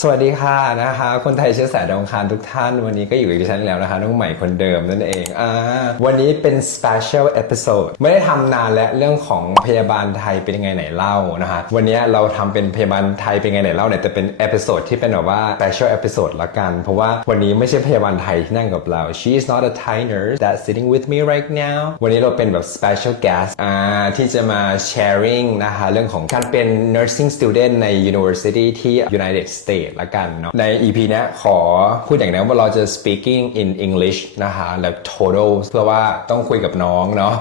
สวัสดีค่ะนะคะคนไทยเชื้อสายดาวอังคารทุกท่านวันนี้ก็อยู่กับดิฉันแล้วนะคะน้องใหม่คนเดิมนั่นเองวันนี้เป็น special episode ไม่ได้ทำนานและเรื่องของพยาบาลไทยเป็นยังไงไหนเล่านะคะวันนี้เราทำเป็นพยาบาลไทยเป็นยังไงไหนเล่าเนี่ยแต่เป็น episode ที่เป็นแบบว่า special episode ละกันเพราะว่าวันนี้ไม่ใช่พยาบาลไทยที่นั่งกับเรา she is not a Thai nurse that's sitting with me right now วันนี้เราเป็นแบบ special guest ที่จะมา sharing นะคะเรื่องของการเป็น nursing student ใน university ที่ United Statesละกันเนาะใน EP เนี้ยขอพูดอย่างนี้ว่าเราจะ speaking in English นะคะแบบ total เพื่อว่าต้องคุยกับน้องเนาะ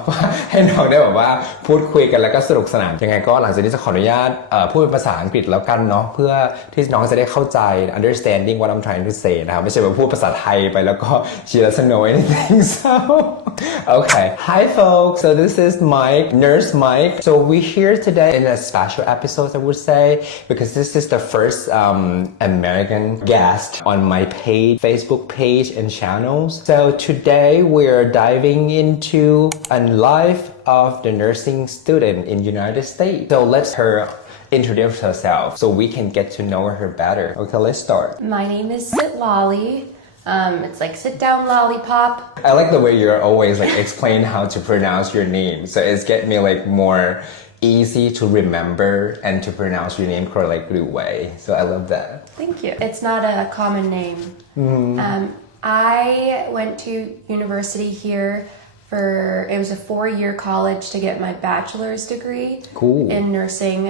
ให้น้องได้แบบว่าพูดคุยกันแล้วก็สนุกสนานยังไงก็หลังจากนี้จะขออนุญาตพูดเป็นภาษาอังกฤษแล้วกันเนาะเพื่อที่น้องจะได้เข้าใจ understanding what I'm trying to say นะครับไม่ใช่แบบพูดภาษาไทยไปแล้วก็ she doesn't know anything so okay hi folks so this is Mike nurse Mike so we're here today in a special episode I would say because this is the first American guest on my page, Facebook page and channels. So today we're diving into a life of the nursing student in United States. So let's her introduce herself so we can get to know her better. Okay, let's start. My name is Citlali. It's like sit down lollipop. I like the way you're always like explain how to pronounce your name. So it's get me like more easy to remember and to pronounce your name correctly way. So I love that. Thank you. It's not a common name. I went to university here it was a 4-year college to get my bachelor's degree in nursing.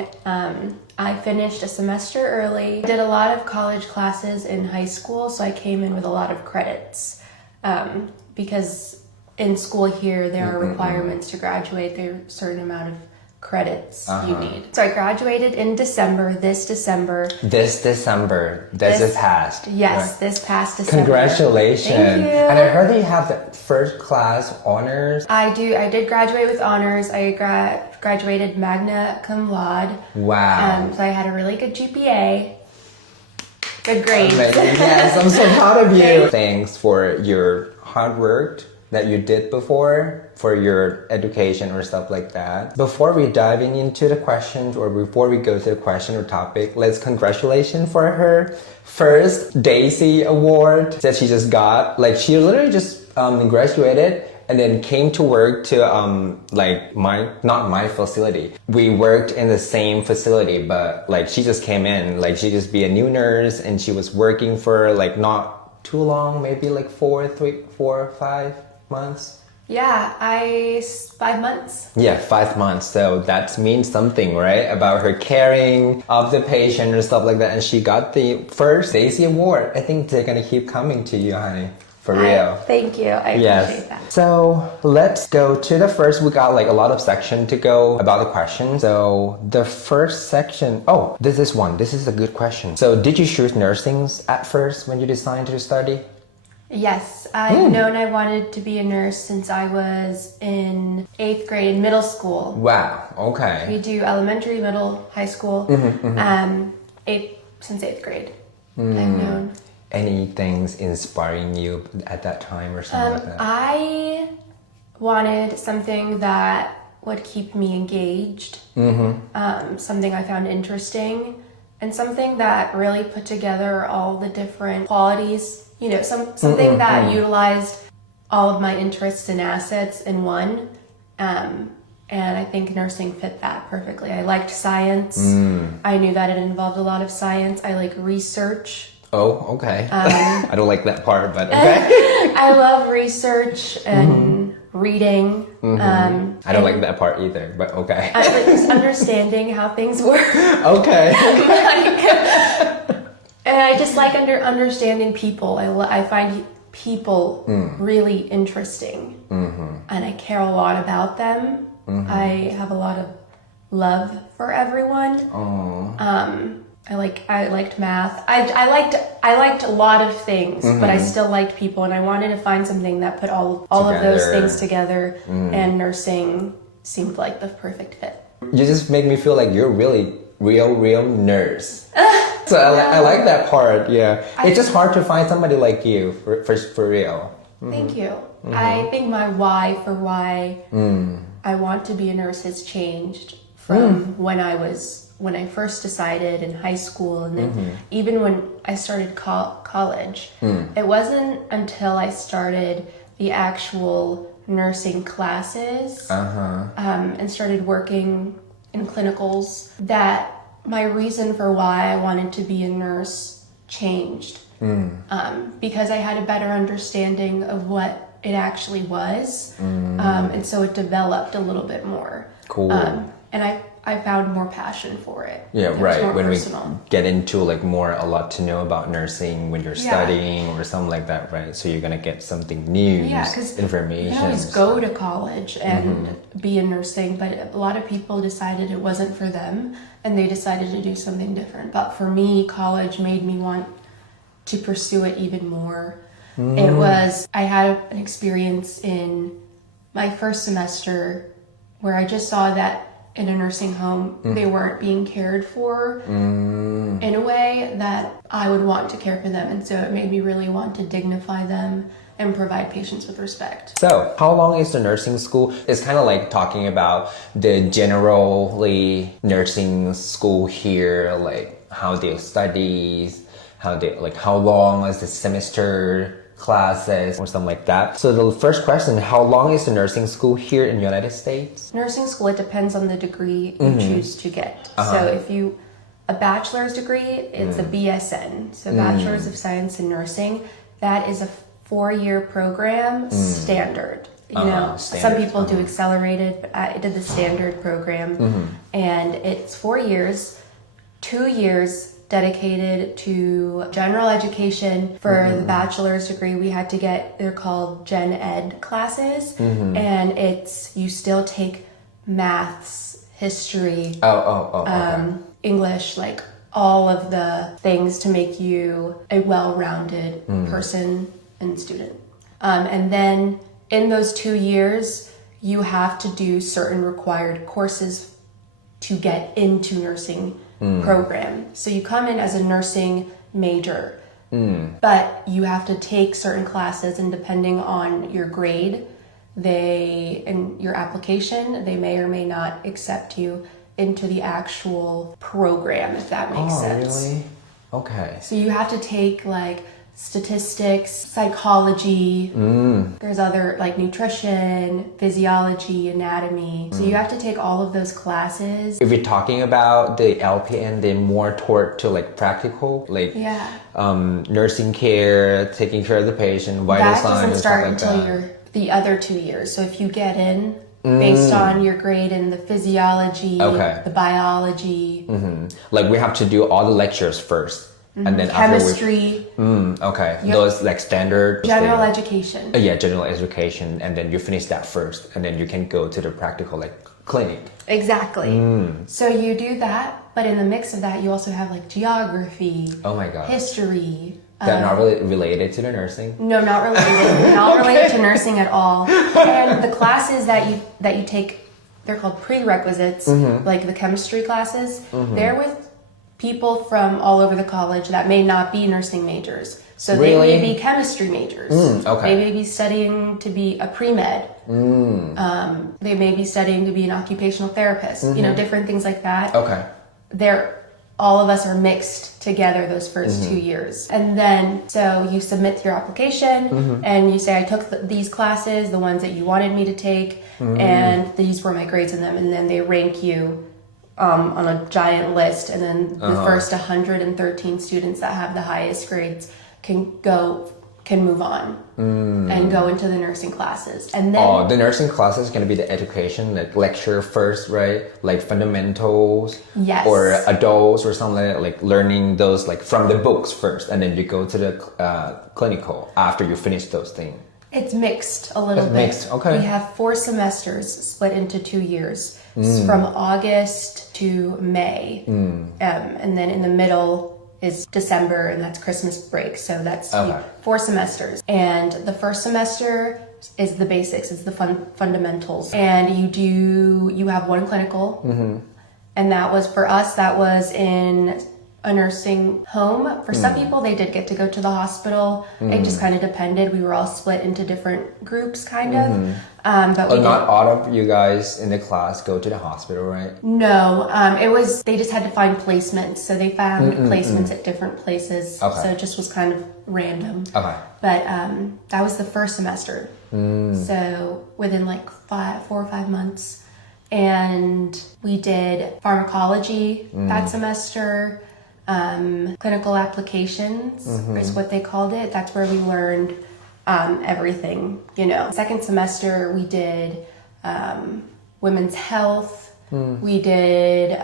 I finished a semester early. Did a lot of college classes in high school, so I came in with a lot of credits. Because in school here, there are requirements to graduate. There are a certain amount of credits you need. So I graduated in December, this December. This just passed. Yes, right? this past December. Congratulations. Thank you. And I heard that you have the first class honors. I did graduate with honors. I graduated magna cum laude. Wow. So I had a really good GPA. Good grades. Yes, I'm so proud of you. Thanks for your hard work that you did before for your education or stuff like that. Before we diving into the questions or before we go to the question or topic, let's congratulations for her first Daisy Award that she just got. Like she literally just graduated and then came to work to like not my facility. We worked in the same facility, but like she just came in, like she just be a new nurse and she was working for like not too long, maybe like 4 or 5 months. Yeah, 5 months. Yeah, 5 months. So that means something, right? About her caring of the patient and stuff like that. And she got the first Daisy Award. I think they're gonna keep coming to you, honey. For real. Thank you. I appreciate that. So let's go to the first. We got like a lot of section to go about the question. So the first section. Oh, this is one. This is a good question. So did you choose nursing at first when you decided to study? Yes, I've known I wanted to be a nurse since I was in 8th grade, middle school. Wow, okay. We do elementary, middle, high school. Since 8th grade, I've known. Any things inspiring you at that time or something like that? I wanted something that would keep me engaged, something I found interesting, and something that really put together all the different qualities. You know, something that utilized all of my interests and assets in one. And I think nursing fit that perfectly. I liked science. I knew that it involved a lot of science. I like research. Oh, okay. I don't like that part, but okay. I love research and reading. I don't like that part either, but okay. Just understanding how things work. Okay. And I just like understanding people. I find people really interesting, and I care a lot about them. I have a lot of love for everyone. I liked math. I liked a lot of things, but I still liked people, and I wanted to find something that put all of those things together. And nursing seemed like the perfect fit. You just make me feel like you're really real nurse. So I like that part. Yeah, it's just hard to find somebody like you for real. Thank you. I think my why for why I want to be a nurse has changed from when I was when I first decided in high school, and then even when I started college. It wasn't until I started the actual nursing classes and started working in clinicals that my reason for why I wanted to be a nurse changed. Because I had a better understanding of what it actually was, and so it developed a little bit more. Cool. And I found more passion for it. Yeah, It was right. more When personal. we get into like more a lot to know about nursing when you're studying or something like that, right? So you're gonna get something new, Yeah, because you information. can always go to college and be in nursing, but a lot of people decided it wasn't for them, and they decided to do something different. But for me, college made me want to pursue it even more. It was, I had an experience in my first semester where I just saw that in a nursing home, they weren't being cared for in a way that I would want to care for them. And so it made me really want to dignify them and provide patients with respect. So, how long is the nursing school? It's kind of like talking about the generally nursing school here, like how they study, how long is the semester classes or something like that. So the first question, how long is the nursing school here in the United States? Nursing school, it depends on the degree you choose to get. So if you, a bachelor's degree, it's a BSN, so Bachelor's of Science in Nursing. That is a 4-year program, standard. You know, standard. some people do accelerated, but I did the standard program, and it's 4 years, 2 years dedicated to general education. For the bachelor's degree, we had to get, they're called Gen Ed classes, and it's, you still take maths, history, English, like all of the things to make you a well-rounded person and student. And then in those 2 years, you have to do certain required courses to get into nursing program. So you come in as a nursing major, but you have to take certain classes, and depending on your grade, in your application, they may or may not accept you into the actual program, if that makes sense. Really? Okay. So you have to take like statistics, psychology, there's other like nutrition, physiology, anatomy. So you have to take all of those classes. If you're talking about the LPN, they're more toward to like practical, like nursing care, taking care of the patient, vital That signs, doesn't and start stuff like until that. you're the other 2 years. So if you get in based on your grade in the physiology, the biology, Like we have to do all the lectures first. And then chemistry, okay, those like standard general education. Yeah, general education, and then you finish that first, and then you can go to the practical like clinic. Exactly. So you do that, but in the mix of that, you also have like geography, Oh my god, history. they're not really related to the nursing. No, not related. Not related to nursing at all. And the classes that you take, they're called prerequisites, like the chemistry classes. They're with people from all over the college that may not be nursing majors. So they may be chemistry majors. They may be studying to be a pre-med. They may be studying to be an occupational therapist. You know, different things like that. Okay. All of us are mixed together those first 2 years. And then, so you submit your application and you say, I took these classes, the ones that you wanted me to take, and these were my grades in them. And then they rank you on a giant list, and then the first 113 students that have the highest grades can move on and go into the nursing classes. And then the nursing classes is going to be the education, like lecture first, right? Like fundamentals, Yes. or adults or something like learning those like from the books first, and then you go to the clinical after you finish those things. it's mixed a little bit. Mixed, okay. We have 4 semesters split into 2 years. From August to May. And then in the middle is December, and that's Christmas break. So that's 4 semesters. And the first semester is the basics, it's the fundamentals. And you have 1 clinical. And that was, for us, that was in a nursing home. For some people, they did get to go to the hospital. It just kind of depended. We were all split into different groups, kind of. But we not all of you guys in the class go to the hospital, right? No, it was, they just had to find placements. So they found placements at different places. Okay. So it just was kind of random. Okay. But that was the first semester. So within like 4 or 5 months. And we did pharmacology that semester. Clinical applications is what they called it. That's where we learned everything, you know. Second semester, we did women's health. We did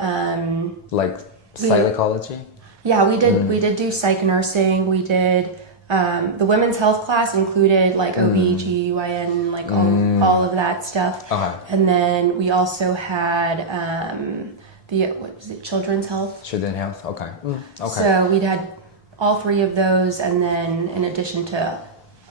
Like psychology? Yeah, we did do psych nursing. We did the women's health class included like OB/GYN, like all of that stuff. Okay. And then we also had what was it, children's health? Children's health, okay. Okay. So we'd had all 3 of those, and then in addition to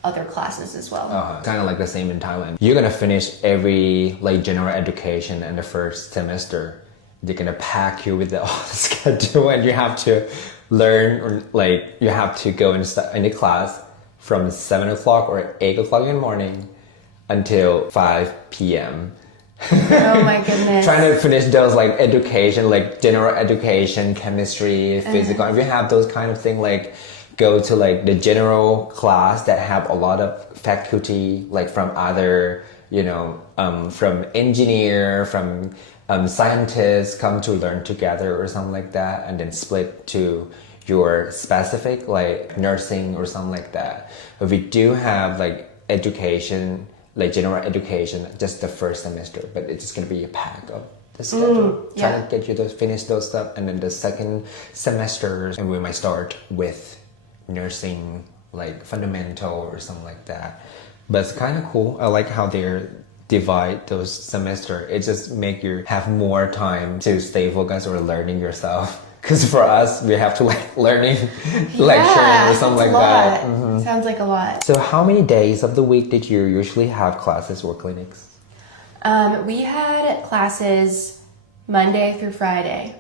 other classes as well. Kind of like the same in Thailand. You're gonna finish every like general education in the first semester. They're gonna pack you with the all the schedule, and you have to learn, or like you have to go in the class from 7 o'clock or 8 o'clock in the morning until 5 p.m. Oh my goodness. Trying to finish those like education, like general education, chemistry, physical. If you have those kind of thing, like go to like the general class that have a lot of faculty, like from other, you know, from engineer, from scientists come to learn together or something like that, and then split to your specific like nursing or something like that. But we do have like education, like general education, just the first semester, but it's just gonna be a pack of the schedule. Trying to get you to finish those stuff, and then the second semester, and we might start with nursing, like fundamental or something like that. But it's kind of cool. I like how they divide those semester. It just make you have more time to stay focused or learning yourself. Because for us, we have to like learning, lecturing or something like that. Sounds like a lot. So how many days of the week did you usually have classes or clinics? We had classes Monday through Friday.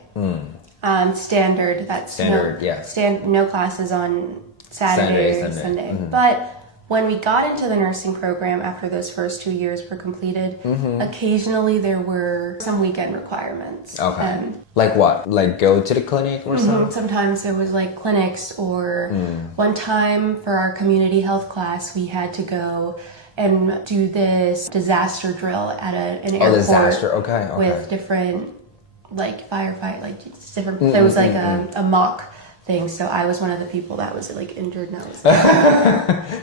Standard. That's Standard, yeah. No classes on Saturday or Sunday. But when we got into the nursing program after those first 2 years were completed, occasionally there were some weekend requirements. Okay. Like what? Like go to the clinic or something? Sometimes there was like clinics, or one time for our community health class, we had to go and do this disaster drill at an airport. Disaster, okay. With different like firefight, like different, there was like a mock thing. So I was one of the people that was like injured, and I was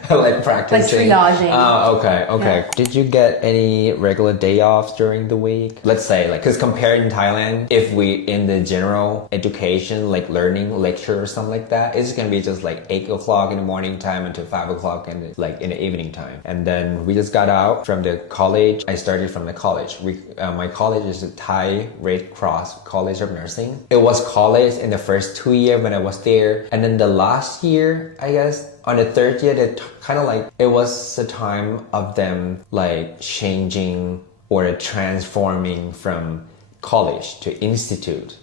like practicing. Like triaging. Oh, okay. Yeah. Did you get any regular day offs during the week? Let's say like, because compared in Thailand, if we in the general education, like learning lecture or something like that, it's gonna be just like 8 o'clock in the morning time until 5 o'clock in the evening time. And then we just got out from the college. I started from the college. My college is the Thai Red Cross College of Nursing. It was college in the first 2 years when I was there, and then the last year, I guess on the third year, they kind of like, it was the time of them like changing or transforming from college to institute.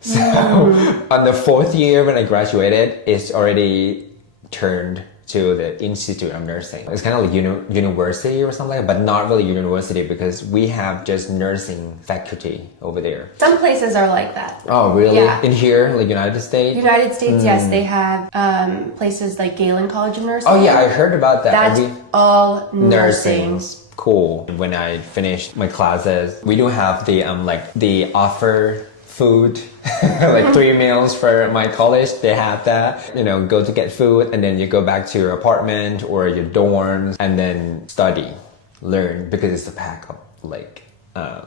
So on the fourth year when I graduated, it's already turned to the Institute of Nursing. It's kind of like university or something, but not really university, because we have just nursing faculty over there. Some places are like that. Oh, really? Yeah. In here, like United States? United States, yes. They have places like Galen College of Nursing. Oh yeah, I heard about that. That's all nursing. Cool. When I finished my classes, we do have the like the offer food, like 3 meals for my college. They have that, you know, go to get food, and then you go back to your apartment or your dorms, and then study, learn, because it's a pack of like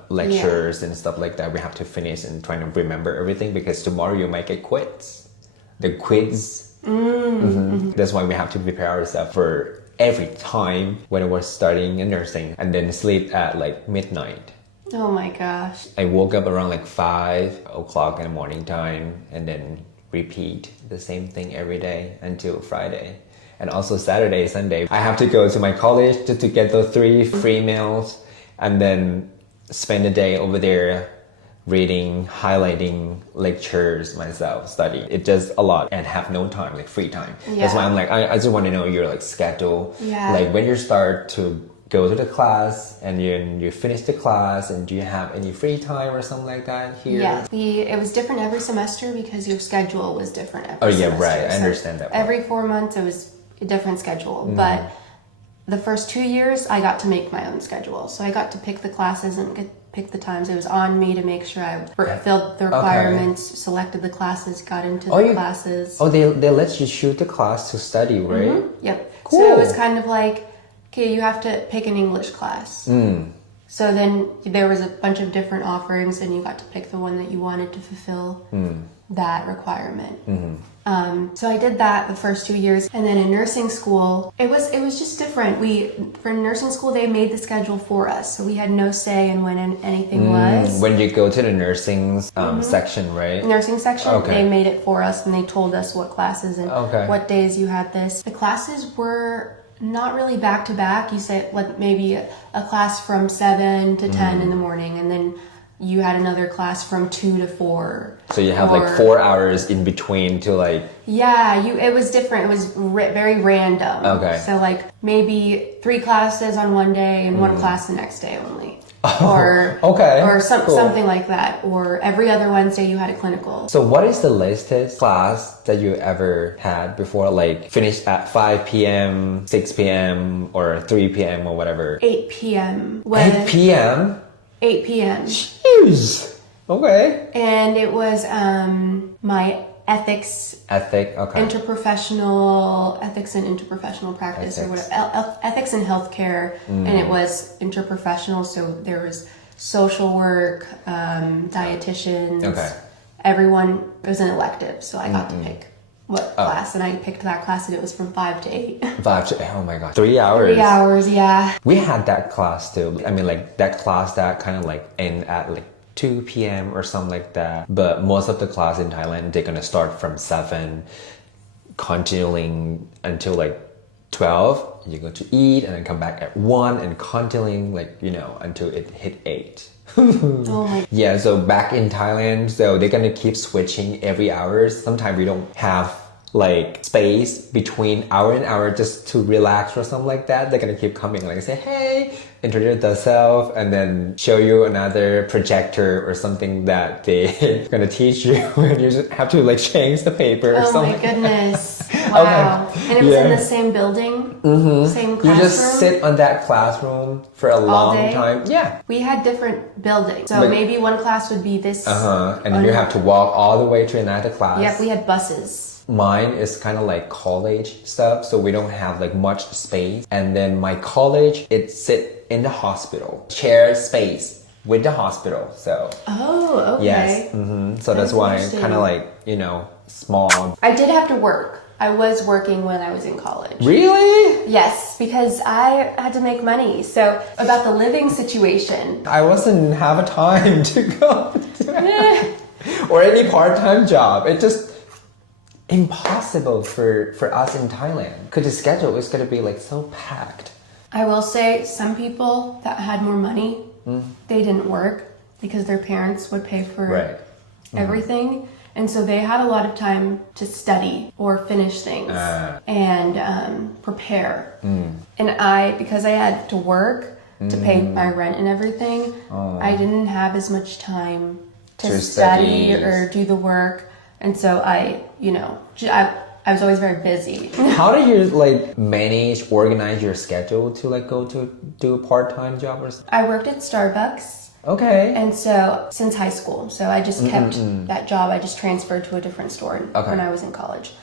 lectures and stuff like that. We have to finish and try to remember everything, because tomorrow you might get quiz. The quiz. That's why we have to prepare ourselves for every time when I was studying in nursing, and then sleep at like midnight. Oh my gosh. I woke up around like 5 o'clock in the morning time, and then repeat the same thing every day until Friday. And also Saturday, Sunday, I have to go to my college just to get those 3 free meals, and then spend the day over there reading, highlighting lectures myself, study. It does a lot and have no time, like free time. That's why I'm like, I just want to know your like schedule. Like when you start to go to the class and you finish the class and do you have any free time or something like that here? It was different every semester because your schedule was different every semester. Right. I understand that. Every 4 months it was a different schedule. But the first 2 years I got to make my own schedule. So I got to pick the classes and pick the times. It was on me to make sure I filled the requirements, selected the classes, got into the classes. They let you choose the class to study, right? Yep. Cool. So it was kind of like, okay, you have to pick an English class. So then there was a bunch of different offerings and you got to pick the one that you wanted to fulfill that requirement. So I did that the first 2 years, and then in nursing school, it was just different. For nursing school, they made the schedule for us, so we had no say in when anything was. When you go to the nursing section, right? Nursing section, they made it for us, and they told us what classes and what days you had this. The classes were not really back to back. You say like maybe a class from 7 to 10 in the morning, and then you had another class from 2 to 4. So you have like 4 hours in between to like... It was different. It was very random. So like maybe 3 classes on one day and 1 class the next day only. Or something like that. Or every other Wednesday you had a clinical. So what is the latest class that you ever had before, like finish at 5 p.m., 6 p.m. or 3 p.m. or whatever? 8 p.m. 8 p.m.? 8 p.m. Jeez. Okay. And it was my ethics, interprofessional ethics and interprofessional practice or whatever, ethics in healthcare, and it was interprofessional. So there was social work, dietitians. Everyone, it was an elective, so I got to pick what class, and I picked that class, and it was from 5 to 8. 5 to 8. Oh my god, 3 hours. 3 hours, yeah. We had that class too. I mean, like that class that kind of like end at like 2 p.m. or something like that. But most of the class in Thailand, they're gonna start from 7, continuing until like 12. You go to eat and then come back at 1 and continuing like, until it hit 8. Yeah, so back in Thailand, so they're gonna keep switching every hour. Sometimes we don't have like space between hour and hour just to relax or something like that. They're gonna keep coming, like say, hey, introduce themselves, and then show you another projector or something that they're gonna teach you, and you just have to like change the paper or something. Oh my goodness. Wow. And it was in the same building, same classroom. You just sit on that classroom for a long time. Yeah. We had different buildings. So maybe one class would be this. And then you have to walk all the way to another class. Yep, we had buses. Mine is kind of like college stuff, so we don't have like much space. And then my college, it sit in the hospital, share space with the hospital. So yes, so that's why kind of like small. I did have to work. I was working when I was in college. Really? Yes, because I had to make money. So about the living situation, I wasn't have a time to go or any part-time job. It just impossible for us in Thailand because the schedule is going to be like so packed. I will say some people that had more money, they didn't work because their parents would pay for everything, and so they had a lot of time to study or finish things and prepare. And because I had to work to pay my rent and everything, I didn't have as much time to study or do the work. And so I was always very busy. How do you like manage, organize your schedule to like go to do a part-time job or something? I worked at Starbucks. Okay. And so since high school, so I just kept that job. I just transferred to a different store when I was in college.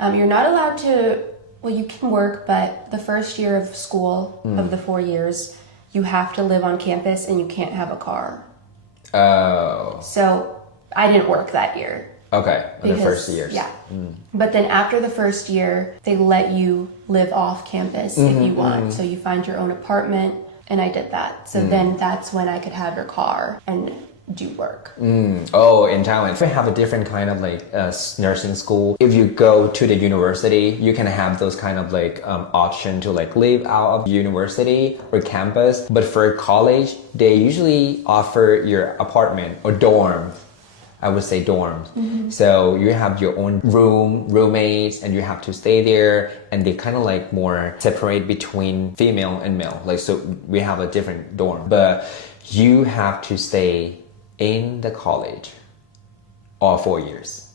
You're not allowed to. Well, you can work, but the first year of school of the 4 years, you have to live on campus and you can't have a car. Oh. So I didn't work that year. Okay, the first years. Yeah. But then after the first year, they let you live off campus if you want. So you find your own apartment, and I did that. So then that's when I could have your car and do work. Oh, in Thailand, we have a different kind of like nursing school. If you go to the university, you can have those kind of like option to like live out of university or campus. But for college, they usually offer your apartment or dorm. I would say dorms. So you have your own room, roommates, and you have to stay there. And they kind of like more separate between female and male. Like, so we have a different dorm, but you have to stay in the college all 4 years.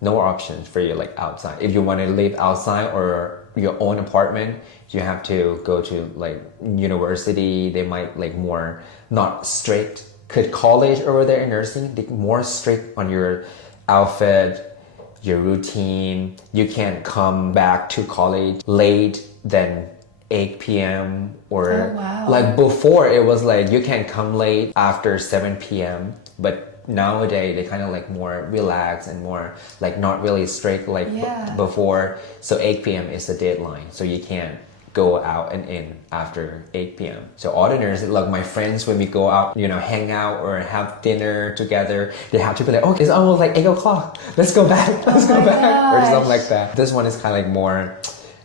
No options for you like outside. If you want to live outside or your own apartment, you have to go to like university. They might like more not strict. Could college over there in nursing, they more strict on your outfit, your routine. You can't come back to college late than 8 p.m. or like before it was like you can come late after 7 p.m. But nowadays they kind of like more relaxed and more like not really strict like before. So 8 p.m. is the deadline, so you can't go out and in after 8 p.m. So all the nurses, like my friends, when we go out, you know, hang out or have dinner together, they have to be like, oh, it's almost like 8 o'clock. Let's go back. Let's go back. Or something like that. This one is kind of like more,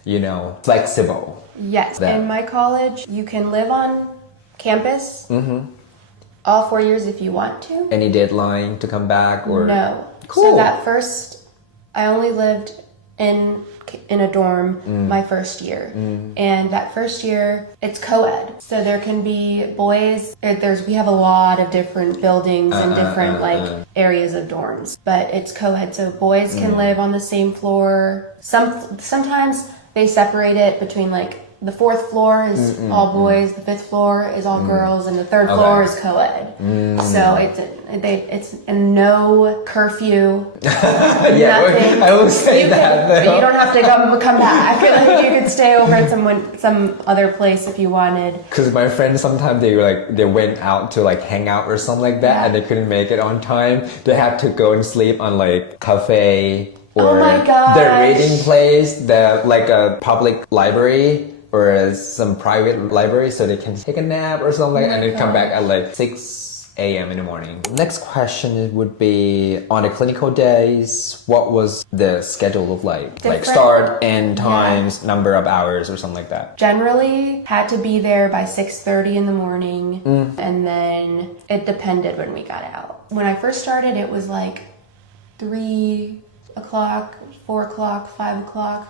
you know, flexible. Yes. In my college, you can live on campus all 4 years if you want to. Any deadline to come back or? No. Cool. So that first, I only lived in a dorm my first year, and that first year it's co-ed, so there can be boys. We have a lot of different buildings and different areas of dorms, but it's co-ed, so boys can live on the same floor. Sometimes they separate it between like the 4th floor is all boys, the 5th floor is all girls, and the 3rd floor is co-ed. So it's no curfew. Nothing. I will say that. You don't have to come back. Like, you could stay over at some other place if you wanted. Because my friends sometimes they went out to like hang out or something like that, and they couldn't make it on time. They had to go and sleep on like cafe or the reading place, like a public library or some private library, so they can take a nap or something, and then come back at like 6 a.m. in the morning. Next question would be, on the clinical days, what was the schedule look like? Different. Like start, end times, number of hours or something like that? Generally, had to be there by 6:30 in the morning, and then it depended when we got out. When I first started, it was like 3 o'clock, 4 o'clock, 5 o'clock.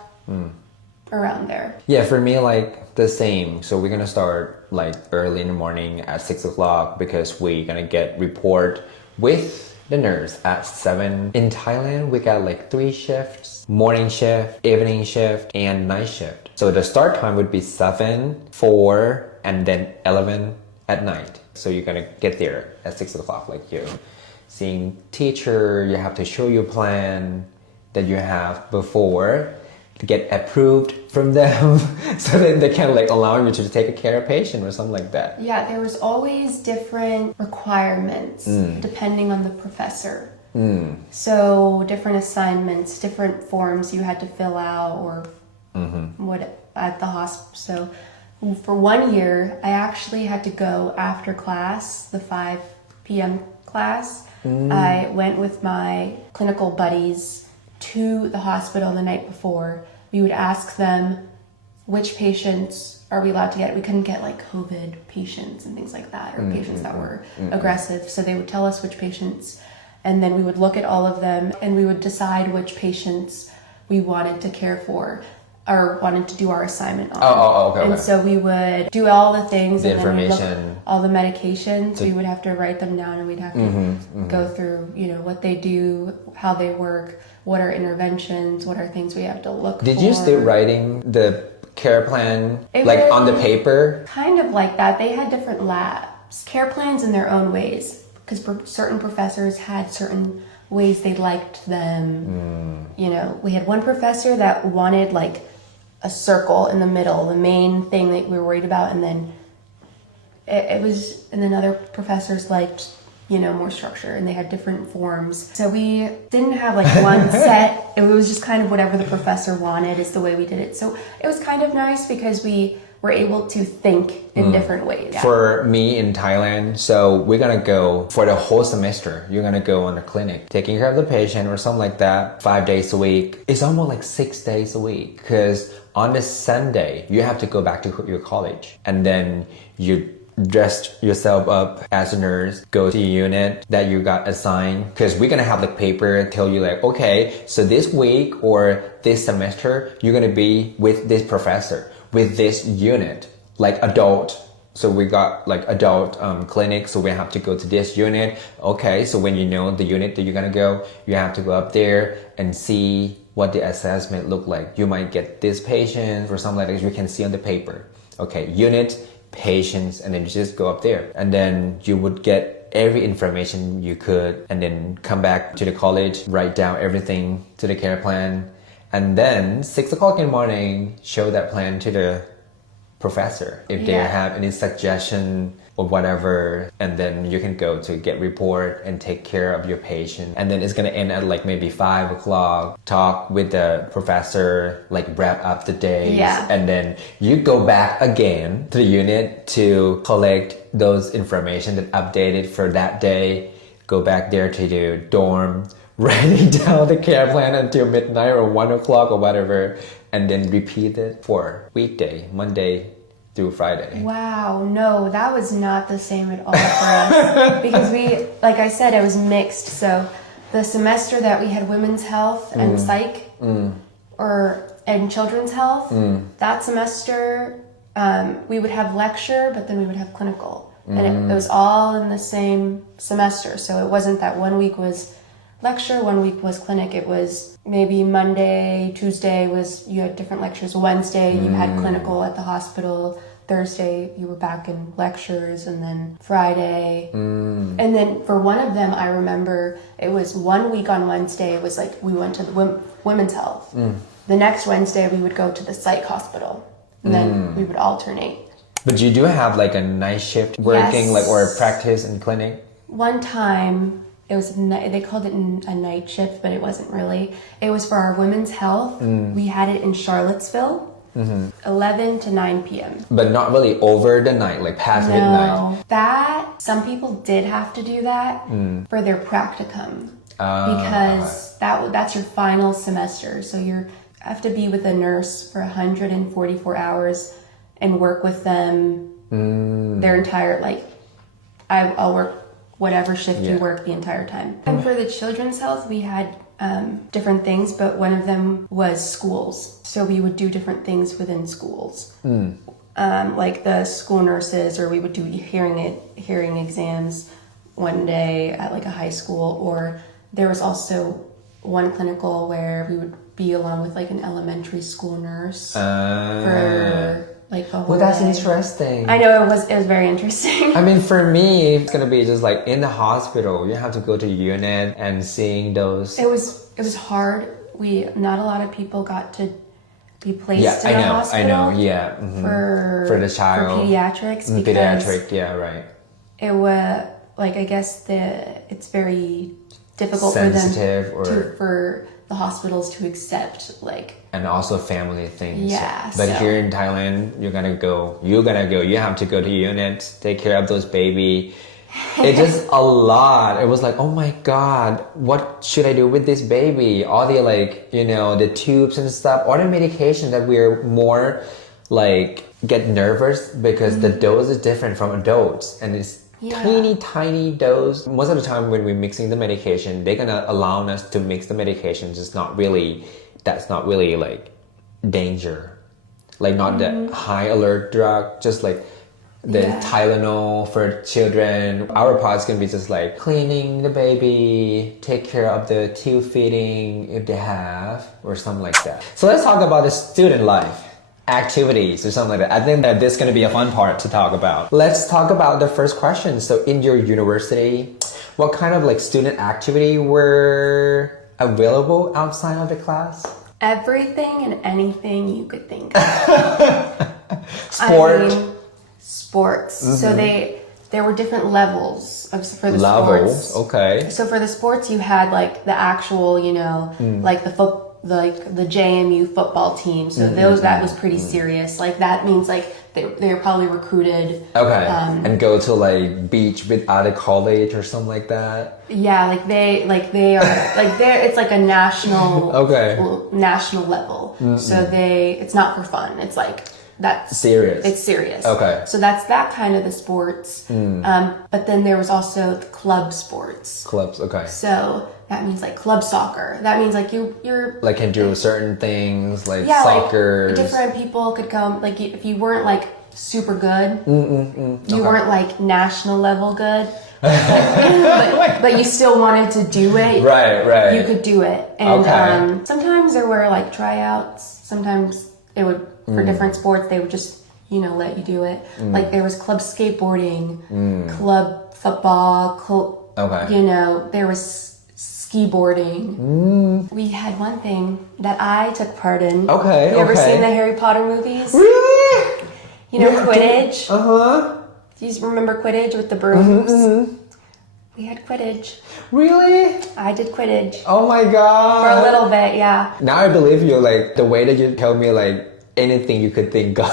Around there. Yeah, for me, like the same. So we're gonna start like early in the morning at 6 o'clock because we're gonna get report with the nurse at 7. In Thailand, we got like 3 shifts: morning shift, evening shift, and night shift. So the start time would be 7, 4, and then 11 at night. So you're gonna get there at 6 o'clock, like you seeing teacher, you have to show your plan that you have before to get approved from them so then they can like allow you to take care of patient or something like that. Yeah, there was always different requirements depending on the professor. So different assignments, different forms you had to fill out or what at the hospital. So for 1 year, I actually had to go after class, the 5 p.m. class. I went with my clinical buddies to the hospital the night before. We would ask them which patients are we allowed to get. We couldn't get like COVID patients and things like that, or patients that were aggressive. So they would tell us which patients, and then we would look at all of them and we would decide which patients we wanted to care for or wanted to do our assignment on. Okay. And so we would do all the things, the and information, then we'd look all the medications. We would have to write them down, and we'd have to go through, you know, what they do, how they work, what are interventions, what are things we have to look for. Did you still writing the care plan like on the paper? Kind of like that. They had different labs, care plans in their own ways, because certain professors had certain ways they liked them. You know, we had one professor that wanted like a circle in the middle, the main thing that we were worried about, and then and then other professors liked, you know, more structure, and they had different forms. So we didn't have like one set. It was just kind of whatever the professor wanted is the way we did it. So it was kind of nice because we we're able to think in different ways. Yeah. For me in Thailand, so we're gonna go for the whole semester. You're gonna go on a clinic, taking care of the patient or something like that, 5 days a week. It's almost like 6 days a week because on the Sunday you have to go back to your college, and then you dress yourself up as a nurse, go to a unit that you got assigned, because we're gonna have like paper tell you like, okay, so this week or this semester you're gonna be with this professor, with this unit, like adult. So we got like adult clinic, so we have to go to this unit. Okay, so when you know the unit that you're gonna go, you have to go up there and see what the assessment look like. You might get this patient or something like that you can see on the paper. Okay, unit, patients, and then you just go up there, and then you would get every information you could, and then come back to the college, write down everything to the care plan, and then 6 o'clock in the morning show that plan to the professor if they have any suggestion or whatever, and then you can go to get report and take care of your patient, and then it's gonna end at like maybe 5 o'clock, talk with the professor, like wrap up the days, and then you go back again to the unit to collect those information that updated for that day, go back there to the dorm, writing down the care plan until midnight or 1 o'clock or whatever, and then repeat it for weekday, Monday through Friday. Wow, no, that was not the same at all for us. Because we, like I said, it was mixed. So the semester that we had women's health and psych, and children's health, that semester we would have lecture, but then we would have clinical. And it was all in the same semester. So it wasn't that 1 week was lecture, 1 week was clinic. It was maybe Monday, Tuesday was you had different lectures. Wednesday you had clinical at the hospital. Thursday you were back in lectures, and then Friday. And then for one of them, I remember it was 1 week on Wednesday. It was like we went to the women's health. The next Wednesday we would go to the psych hospital, and then we would alternate. But you do have like a night shift working, like, or a practice in clinic? One time it was they called it a night shift, but it wasn't really. It was for our women's health. We had it in Charlottesville, 11 to 9 p.m. But not really over the night, like past midnight. No, that some people did have to do that for their practicum, because that's your final semester. So you have to be with a nurse for 144 hours and work with them their entire, like, I'll work whatever shift you work the entire time. And for the children's health, we had different things, but one of them was schools. So we would do different things within schools, like the school nurses, or we would do hearing exams one day at like a high school, or there was also one clinical where we would be along with like an elementary school nurse for like the whole that's day. interesting. I know it was very interesting. I mean, for me, it's gonna be just like in the hospital. You have to go to unit and seeing those. It was hard. Not a lot of people got to be placed in a hospital. I know. Yeah. For the child. For pediatrics. Pediatric. Yeah. Right. It was like, I guess it's very difficult sensitive for them for the hospitals to accept, like, and also family things. Yeah. But here in Thailand, you're gonna go. You have to go to units, take care of those baby. It's just a lot. It was like, oh my god, what should I do with this baby? All the, like, the tubes and stuff, all the medication that we're more like get nervous because the dose is different from adults, and it's tiny dose. Most of the time when we're mixing the medication, they're gonna allow us to mix the medications. That's not really like danger, like not the high alert drug, just like the Tylenol for children. Our part is gonna be just like cleaning the baby, take care of the tube feeding if they have, or something like that. So let's talk about the student life activities or something like that. I think that this is going to be a fun part to talk about. Let's talk about the first question. So in your university, what kind of like student activity were available outside of the class? Everything and anything you could think of. Sports. So there were different levels for the sports. Okay. So for the sports, you had like the actual, like the like the JMU football team. So that was pretty serious. Like that means like they're probably recruited. Okay. And go to like beach with other college or something like that. Yeah, they are like it's like a national national level. So it's not for fun. It's like that's serious. It's serious. Okay. So that's that kind of the sports. But then there was also the club sports. Clubs, okay. So that means like club soccer. That means like you're like can do certain things like yeah, soccer. Like different people could come. Like if you weren't like super good, you weren't like national level good. but you still wanted to do it. Right. You could do it. And sometimes there were like tryouts. Sometimes it would for different sports they would just let you do it. Like there was club skateboarding, club football. There was ski boarding. We had one thing that I took part in. You ever seen the Harry Potter movies? Really? Quidditch. Do you remember Quidditch with the brooms? We had Quidditch. Really? I did Quidditch. Oh my god. For a little bit, yeah. Now I believe you, like the way that you tell me like anything you could think of.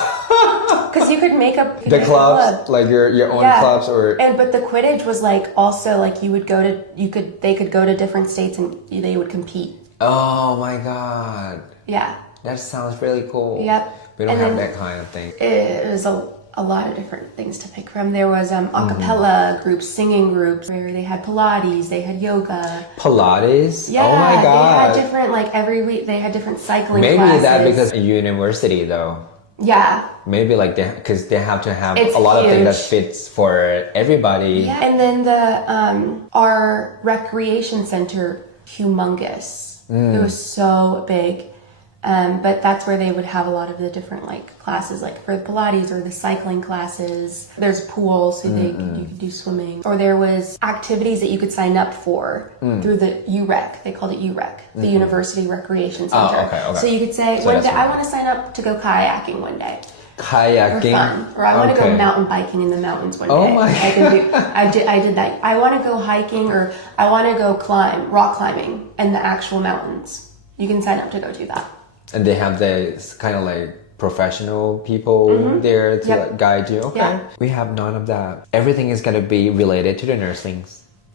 Because you could make up the clubs, like your own clubs or but the Quidditch was like also like they could go to different states and they would compete. Oh my god. Yeah. That sounds really cool. Yep. We don't have that kind of thing. It was a lot of different things to pick from. There was a cappella groups, singing groups where they had Pilates, they had yoga. Pilates? Yeah, oh my god. They had different like every week they had different cycling Maybe classes. That because a university though. Yeah. Maybe like because they have to have it's a lot huge. of things that fits for everybody. Yeah. And then our recreation center, humongous. It was so big. But that's where they would have a lot of the different like classes, like for the Pilates or the cycling classes. There's pools, so you could do swimming. Or there was activities that you could sign up for through the UREC. They called it UREC, the University Recreation Center. Oh, okay. So you could say, one day I want to sign up to go kayaking one day. Kayaking? For fun. Or I want to go mountain biking in the mountains one day. Oh my I did that. I want to go hiking or I want to go rock climbing in the actual mountains. You can sign up to go do that. And they have this kind of like professional people there to like guide you. Okay. Yeah. We have none of that. Everything is going to be related to the nursing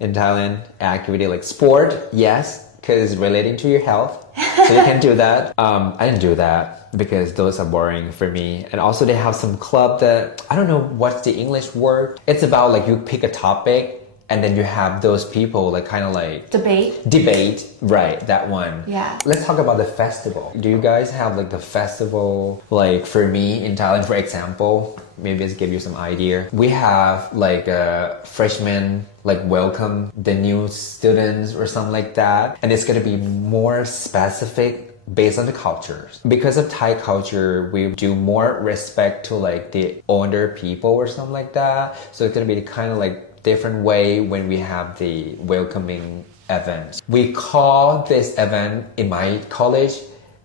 in Thailand. Activity like sport, yes, because it's relating to your health. So you can do that. I didn't do that because those are boring for me. And also they have some club that, I don't know what's the English word. It's about like you pick a topic and then you have those people like kind of like debate, right? That one. Yeah. Let's talk about the festival. Do you guys have like the festival? Like for me in Thailand, for example, maybe let's give you some idea. We have like a freshman like welcome the new students or something like that, and it's gonna be more specific based on the cultures. Because of Thai culture, we do more respect to like the older people or something like that. So it's gonna be kind of like different way when we have the welcoming event. We call this event in my college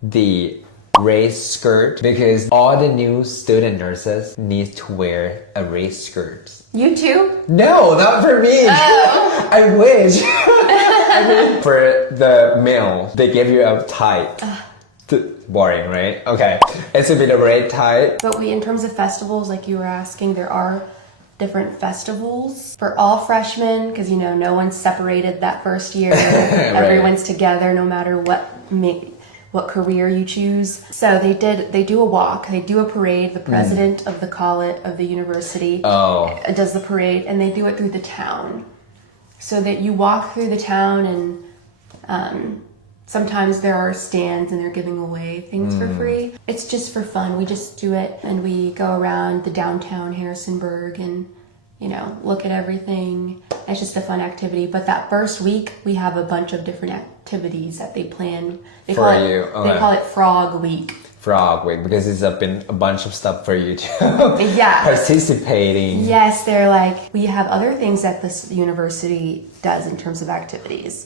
the race skirt because all the new student nurses need to wear a race skirt. You too? No, not for me. Oh. I wish. I mean, for the male, they give you a tie. Boring, right? Okay. It's a bit of red tie. But in terms of festivals, like you were asking, there are different festivals for all freshmen because no one's separated that first year. Right. Everyone's together no matter what career you choose. So they do a walk, they do a parade. The president of the college of the university does the parade, and they do it through the town. So that you walk through the town and sometimes there are stands and they're giving away things for free. It's just for fun. We just do it and we go around the downtown Harrisonburg and, look at everything. It's just a fun activity. But that first week, we have a bunch of different activities that they plan. They call it Frog Week. Frog Week, because it's been a bunch of stuff for you to participating. Yes, they're like, we have other things that this university does in terms of activities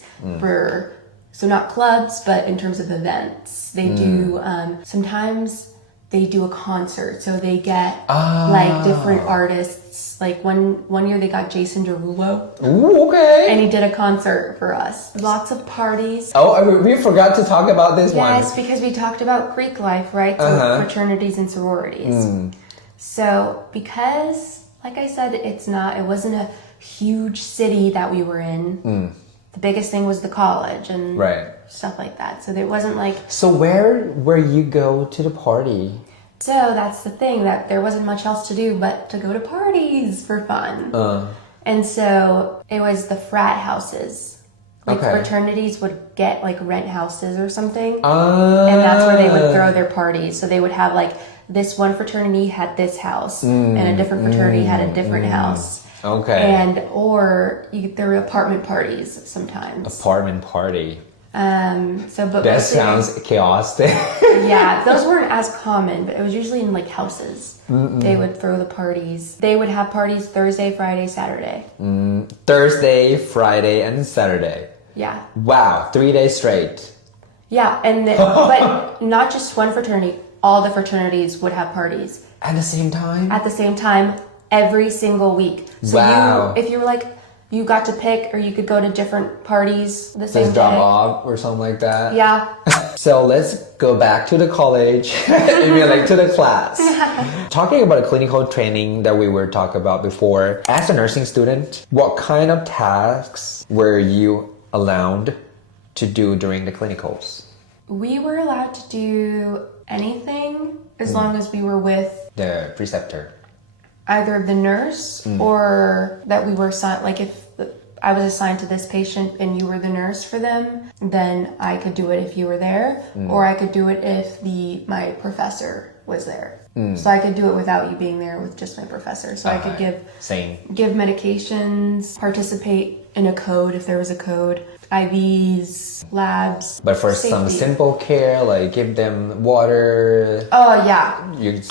So not clubs, but in terms of events. They do, sometimes they do a concert, so they get like different artists. Like one year they got Jason Derulo. Ooh, okay. And he did a concert for us. Lots of parties. Oh, we forgot to talk about this one. Yes, because we talked about Greek life, right? So fraternities and sororities. So because, like I said, it wasn't a huge city that we were in. The biggest thing was the college and stuff like that. So there wasn't like... So where you go to the party? So that's the thing, that there wasn't much else to do but to go to parties for fun. And so it was the frat houses. Like fraternities would get like rent houses or something. And that's where they would throw their parties. So they would have like this one fraternity had this house and a different fraternity had a different house. Okay. Or there were apartment parties sometimes. Apartment party. But that sounds chaotic. Yeah, those weren't as common, but it was usually in like houses. They would throw the parties. They would have parties Thursday, Friday, Saturday. Thursday, Friday, and Saturday. Yeah. Wow, 3 days straight. Yeah, but not just one fraternity. All the fraternities would have parties. At the same time? At the same time, every single week. So if you were like, you got to pick, or you could go to different parties the same day. Just drop off or something like that? Yeah. So let's go back to the college. I mean, like to the class. Talking about the clinical training that we were talking about before. As a nursing student, what kind of tasks were you allowed to do during the clinicals? We were allowed to do anything as long as we were with the preceptor. Either the nurse or that we were assigned, like if I was assigned to this patient and you were the nurse for them, then I could do it if you were there, or I could do it if my professor was there. So I could do it without you being there with just my professor. So I could give medications, participate in a code if there was a code, IVs, labs. But for safety. Some simple care, like give them water. Oh yeah.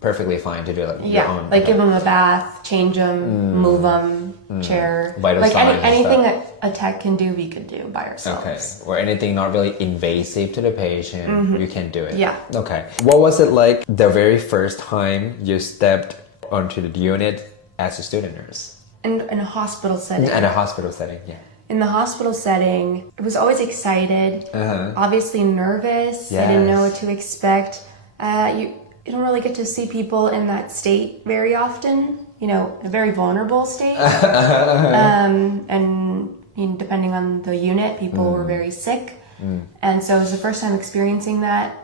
Perfectly fine to do like your own. Like give them a bath, change them, move them, chair. Vital like anything stuff. that a tech can do, we could do by ourselves. Okay. Or anything not really invasive to the patient, you can do it. Yeah. Okay. What was it like the very first time you stepped onto the unit as a student nurse? In a hospital setting. In a hospital setting, yeah. In the hospital setting, I was always excited, obviously nervous. Yes. I didn't know what to expect. You don't really get to see people in that state very often, a very vulnerable state. And depending on the unit, people were very sick. And so it was the first time experiencing that.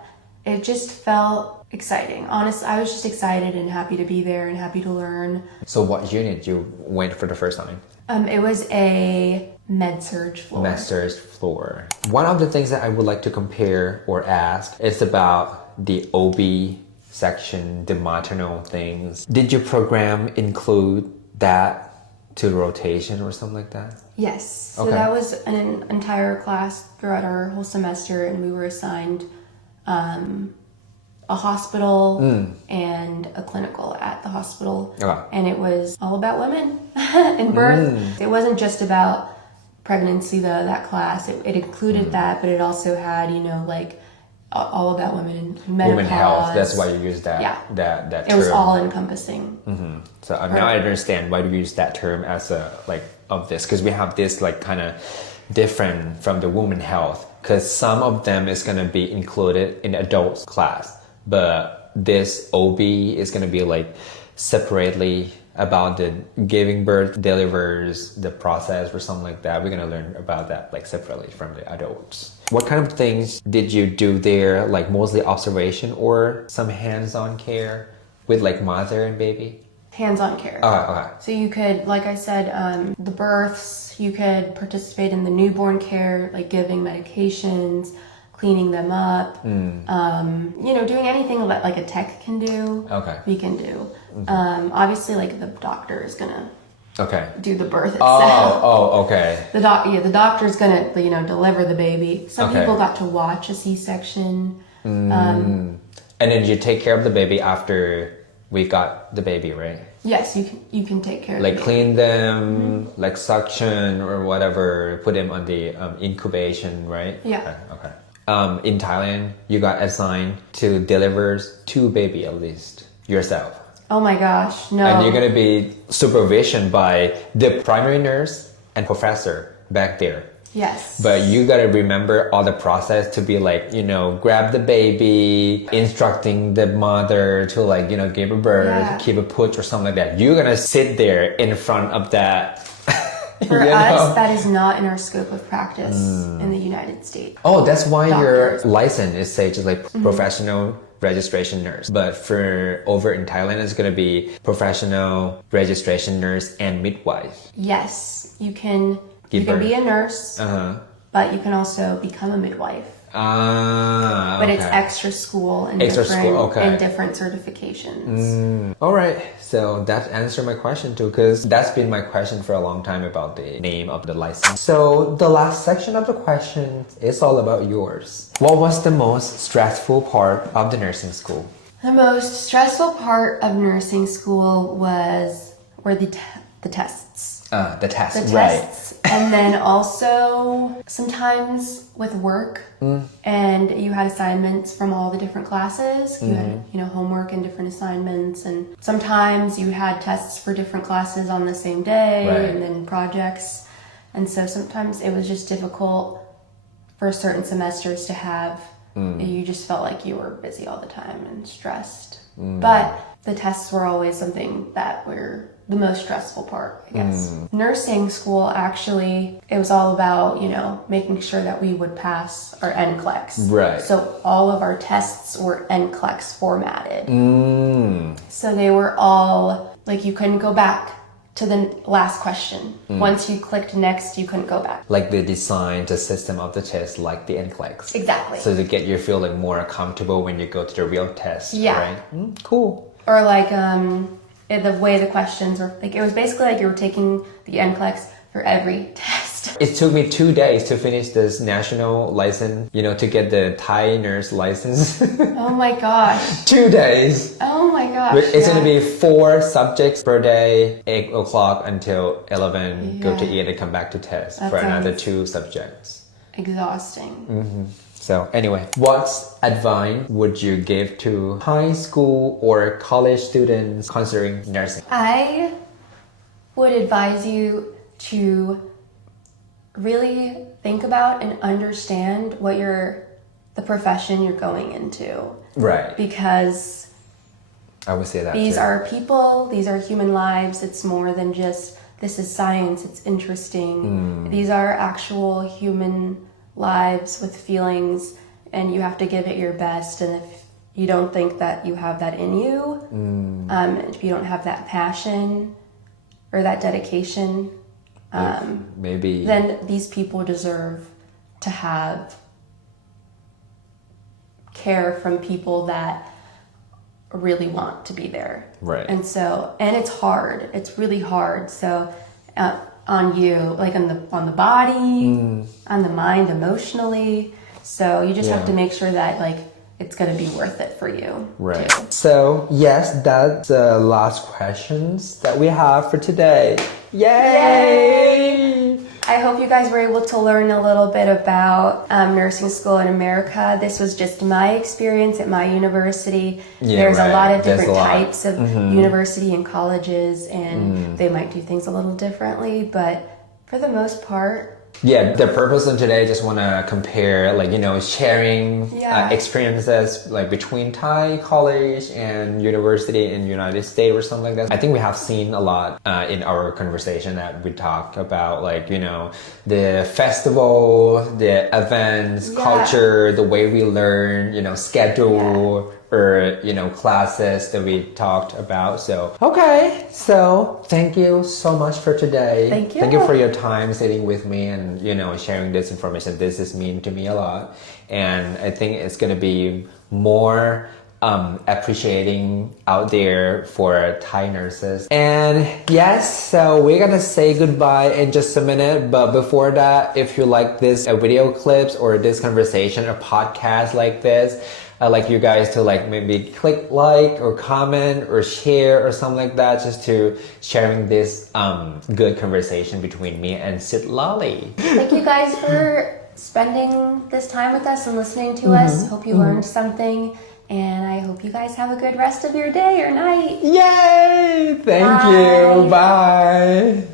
It just felt exciting. Honestly, I was just excited and happy to be there and happy to learn. So what unit you went for the first time? It was a med-surg floor. Med-surg floor. One of the things that I would like to compare or ask is about the OB section, the maternal things. Did your program include that to rotation or something like that? Yes. So that was an entire class throughout our whole semester, and we were assigned a hospital and a clinical at the hospital. And it was all about women and birth. It wasn't just about pregnancy though, that class. It included that, but it also had, like all about women and menopause. Women health, that's why you use that, that term. It was all encompassing. So now I understand why you use that term as of this, because we have this like kind of different from the women health, because some of them is going to be included in adult class, but this OB is going to be like separately about the giving birth, delivers, the process or something like that. We're going to learn about that like separately from the adults. What kind of things did you do there, like mostly observation or some hands-on care with like mother and baby? Hands-on care. Okay. So you could, like I said, the births, you could participate in the newborn care, like giving medications, cleaning them up, doing anything that like a tech can do, we can do. Obviously, like the doctor is gonna do the birth itself. Okay. The doctor is gonna deliver the baby. Some people got to watch a C-section. And then you take care of the baby after we got the baby, right? Yes, you can take care of like clean them, like suction or whatever, put them on the incubation, right? Yeah. Okay. in Thailand you got assigned to deliver 2 baby at least yourself. Oh my gosh, no. And you're gonna be supervision by the primary nurse and professor back there. Yes. But you gotta remember all the process to be like, grab the baby, instructing the mother to like, give a birth, Yeah. keep a put or something like that. You're gonna sit there in front of that. For us, that is not in our scope of practice in the United States. Oh, that's why your Doctors. license is say just like professional registration nurse. But for over in Thailand, it's gonna be professional registration nurse and midwife. Yes, you can Give birth. be a nurse, but you can also become a midwife. But it's Okay. extra school and Extra school, okay. and different certifications. All right, so that answered my question too, because that's been my question for a long time about the name of the license. So the last section of the question is all about yours. What was the most stressful part of the nursing school? The most stressful part of nursing school were the tests. The test, The right? tests, and then also sometimes with work, and you had assignments from all the different classes. You had, homework and different assignments, and sometimes you had tests for different classes on the same day, Right. and then projects. And so sometimes it was just difficult for certain semesters to have. You just felt like you were busy all the time and stressed. But the tests were always something that were the most stressful part, I guess. Nursing school, actually, it was all about, making sure that we would pass our NCLEX. Right. So all of our tests were NCLEX formatted. So they were all, like, you couldn't go back to the last question. Once you clicked next, you couldn't go back. Like they designed the system of the test like the NCLEX. Exactly. So to get you feeling more comfortable when you go to the real test, Yeah. right? Cool. Or like the way the questions were, like, it was basically like you were taking the NCLEX for every test. It took me 2 days to finish this national license, to get the Thai nurse license. Oh my gosh. 2 days. Oh my gosh. It's yeah. going to be 4 subjects per day, 8 o'clock until 11, go to Yeah. eat and come back to test That for another sounds- 2 subjects. Exhausting. So anyway, what advice would you give to high school or college students considering nursing? I would advise you to really think about and understand what the profession you're going into. Right. Because I would say that these too. are people, these are human lives. It's more than just, this is science, it's interesting. These are actual human lives with feelings, and you have to give it your best. And if you don't think that you have that in you, if you don't have that passion or that dedication, Maybe. then these people deserve to have care from people that really want to be there. Right. And it's hard. It's really hard. So on you, like on the body, on the mind, emotionally. So you just have to make sure that like it's going to be worth it for you. Right. Too. So yes, that's the last questions that we have for today. Yay! I hope you guys were able to learn a little bit about nursing school in America. This was just my experience at my university. Yeah, There's a right. lot of There's different a lot. types of university and colleges, and they might do things a little differently, but for the most part, Yeah, the purpose of today, just want to compare, like, sharing Yeah. experiences, like, between Thai college and university in United States or something like that. I think we have seen a lot in our conversation that we talked about, like, the festival, the events, Yeah. culture, the way we learn, schedule, or classes that we talked about. So okay, so thank you so much for today. Thank you. Thank you for your time sitting with me and sharing this information. This is mean to me a lot, and I think it's gonna be more appreciating out there for Thai nurses. And yes, so we're gonna say goodbye in just a minute, but before that, if you like this video clips or this conversation or podcast like this, I'd like you guys to like maybe click like or comment or share or something like that, just to sharing this good conversation between me and Citlali. thank you guys for spending this time with us and listening to us. Hope you learned something, and I hope you guys have a good rest of your day or night. Yay! Thank you. Bye.